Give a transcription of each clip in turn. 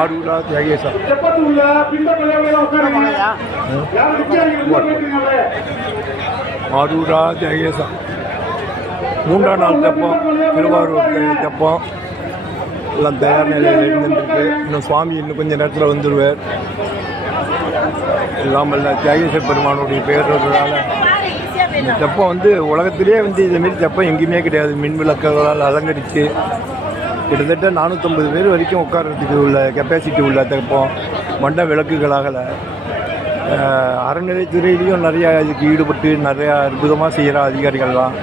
ஆரூரா தியாகேசா ஆரூரா தியாகேசா 3ஆம் நாள் தெப்பம் திருவாரூர் தெப்பம் எல்லாம் தயார் நிலையில் இருந்துருக்கு. இன்னும் சுவாமி இன்னும் கொஞ்சம் நேரத்தில் வந்துடுவார். இல்லாமல் தியாகேசர் பெருமானுடைய பேர்றதுனால இந்த தெப்பம் உலகத்திலே இதேமாரி தெப்பம் எங்கேயுமே கிடையாது. மின் விளக்குகளால் அலங்கரித்து கிட்டத்தட்ட 450 பேர் வரைக்கும் உட்கார்றதுக்கு உள்ள கெப்பாசிட்டி உள்ள தெப்பம். மண்ட விளக்குகளாகல அறநிலைத்துறையிலையும் நிறையா இதுக்கு ஈடுபட்டு நிறையா அற்புதமாக செய்கிற அதிகாரிகள்லாம்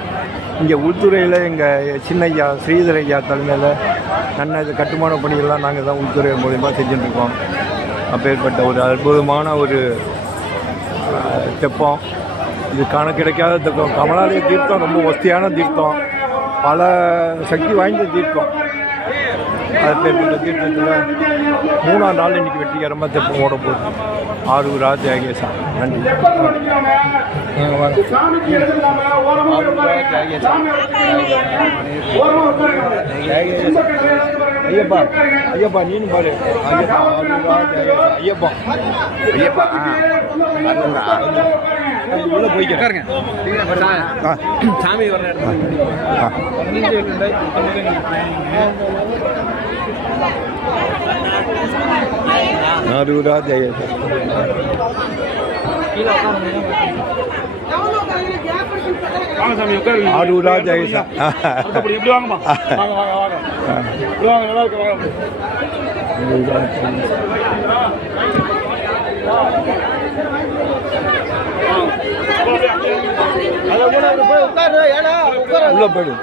இங்கே உள்துறையில் எங்கள் சின்னையா ஸ்ரீதர் ஐயா தலைமையில் இது கட்டுமான பணிகள்லாம் நாங்கள் தான் உள்துறை மூலயமா செஞ்சுட்டுருக்கோம். அப்பேற்பட்ட ஒரு அற்புதமான ஒரு தெப்பம். இது காண கிடைக்காத தெப்பம். கமலாலய தீர்த்தம் ரொம்ப வசதியான தீர்த்தம், பல சக்தி வாய்ந்த தீர்த்தம். அப்பேற்பட்ட தீர்த்தத்தில் 3ஆம் நாள் இன்றைக்கி வெற்றிகரமாக தெப்பம் ஓட போகுது. ஆரூரா தியாகேசா. நன்றி. ஐயப்பா ஐயப்பா நீனு பாரு. ஐயப்பா ஐயப்பா உள்ள போய்க்கிறேன். சாமி வர ஆரூரா தியாகேசா. ஆரூரா தியாகேசா. உள்ள போயிடு.